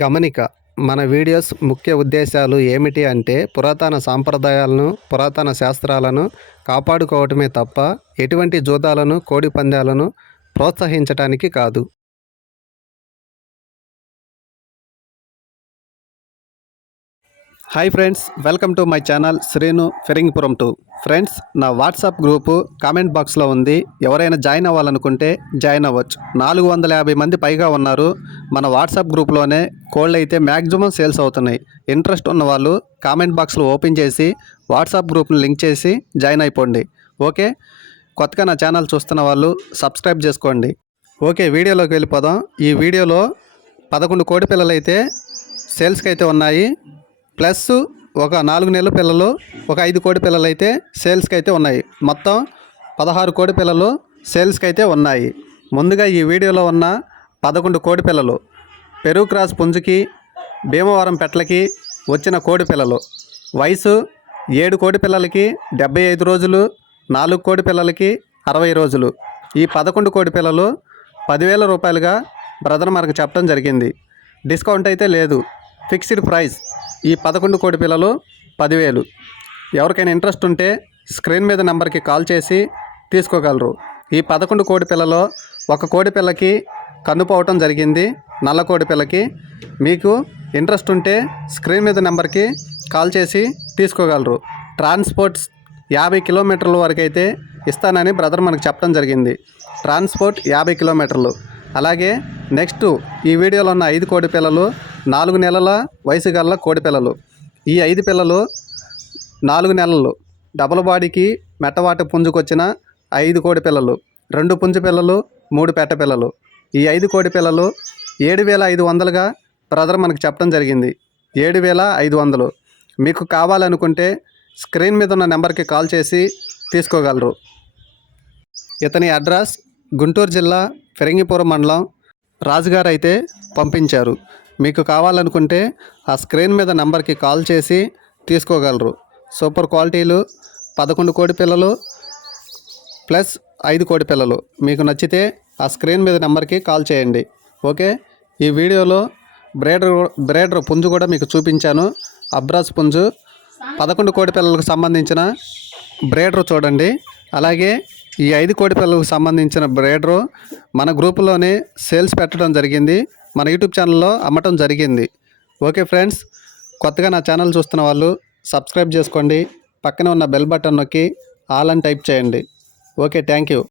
గమనిక మన వీడియోస్ ముఖ్య ఉద్దేశాలు ఏమిటి అంటే పురాతన సాంప్రదాయాలను పురాతన శాస్త్రాలను కాపాడుకోవటమే తప్ప ఎటువంటి జూదాలను కోడి పందాలను ప్రోత్సహించటానికి కాదు. Hi friends, welcome to my channel Srinu Phiringipuram 2. Friends, నా వాట్సాప్ గ్రూపు కామెంట్ బాక్స్లో ఉంది. ఎవరైనా జాయిన్ అవ్వాలనుకుంటే జాయిన్ అవ్వచ్చు. 450 మంది పైగా ఉన్నారు మన వాట్సాప్ గ్రూప్లోనే. కోళ్ళు అయితే మ్యాక్సిమం సేల్స్ అవుతున్నాయి. ఇంట్రెస్ట్ ఉన్న వాళ్ళు కామెంట్ బాక్స్లో ఓపెన్ చేసి వాట్సాప్ గ్రూప్ని లింక్ చేసి జాయిన్ అయిపోండి. ఓకే, కొత్తగా నా ఛానల్ చూస్తున్న వాళ్ళు సబ్స్క్రైబ్ చేసుకోండి. ఓకే, వీడియోలోకి వెళ్ళిపోదాం. ఈ వీడియోలో 11 కోడి పిల్లలు అయితే సేల్స్కి అయితే ఉన్నాయి. ప్లస్ ఒక 4 నెలల పిల్లలు, ఒక 5 కోడి పిల్లలు అయితే సేల్స్కి అయితే ఉన్నాయి. మొత్తం 16 కోడి పిల్లలు సేల్స్కి అయితే ఉన్నాయి. ముందుగా ఈ వీడియోలో ఉన్న 11 కోడి పిల్లలు పెరుగు క్రాస్ పుంజుకి, భీమవరం పెట్టలకి వచ్చిన కోడి పిల్లలు. వయసు 7 కోడి పిల్లలకి 75 రోజులు, 4 కోడి పిల్లలకి 60 రోజులు. ఈ 11 కోడి పిల్లలు 10,000 రూపాయలుగా బ్రదర్ మనకు చెప్పడం జరిగింది. డిస్కౌంట్ అయితే లేదు, ఫిక్స్డ్ ప్రైస్. ఈ 11 కోడి పిల్లలు 10,000. ఎవరికైనా ఇంట్రెస్ట్ ఉంటే స్క్రీన్ మీద నెంబర్కి కాల్ చేసి తీసుకోగలరు. ఈ 11 కోడి పిల్లలో ఒక కోడి పిల్లకి కన్నుపోవటం జరిగింది, నల్ల కోడి పిల్లకి. మీకు ఇంట్రెస్ట్ ఉంటే స్క్రీన్ మీద నెంబర్కి కాల్ చేసి తీసుకోగలరు. ట్రాన్స్పోర్ట్స్ 50 కిలోమీటర్ల వరకు అయితే ఇస్తానని బ్రదర్ మనకు చెప్పడం జరిగింది. ట్రాన్స్పోర్ట్ 50 కిలోమీటర్లు. అలాగే నెక్స్ట్ ఈ వీడియోలో ఉన్న 5 కోడి పిల్లలు 4 నెలల వయసు గల కోడి పిల్లలు. ఈ 5 పిల్లలు 4 నెలలు డబల్ బాడీకి మెట్టవాటి పుంజుకొచ్చిన 5 కోడి పిల్లలు, 2 పుంజు పిల్లలు, 3 పెట్ట పిల్లలు. ఈ 5 కోడి పిల్లలు 7,500గా బ్రదర్ మనకు చెప్పడం జరిగింది. 7,500. మీకు కావాలనుకుంటే స్క్రీన్ మీద ఉన్న నెంబర్కి కాల్ చేసి తీసుకోగలరు. ఇతని అడ్రస్ గుంటూరు జిల్లా ఫిరింగిపురం మండలం. రాజుగారు అయితే పంపించారు. మీకు కావాలనుకుంటే ఆ స్క్రీన్ మీద నెంబర్కి కాల్ చేసి తీసుకోగలరు. సూపర్ క్వాలిటీలు 11 కోడి పిల్లలు ప్లస్ 5 కోడి పిల్లలు. మీకు నచ్చితే ఆ స్క్రీన్ మీద నెంబర్కి కాల్ చేయండి. ఓకే, ఈ వీడియోలో బ్రేడర్ పుంజు కూడా మీకు చూపించాను. అబ్రాస్ పుంజు 11 కోడి పిల్లలకు సంబంధించిన బ్రేడర్ చూడండి. అలాగే ఈ 5 కోడి పిల్లలకు సంబంధించిన బ్రేడరు మన గ్రూపులోనే సేల్స్ పెట్టడం జరిగింది. మన యూట్యూబ్ ఛానల్లో అమ్మటం జరిగింది. ఓకే ఫ్రెండ్స్, కొత్తగా నా ఛానల్ చూస్తున్న వాళ్ళు సబ్స్క్రైబ్ చేసుకోండి. పక్కనే ఉన్న బెల్ బటన్ నొక్కి ఆల్ అని టైప్ చేయండి. Okay, thank you.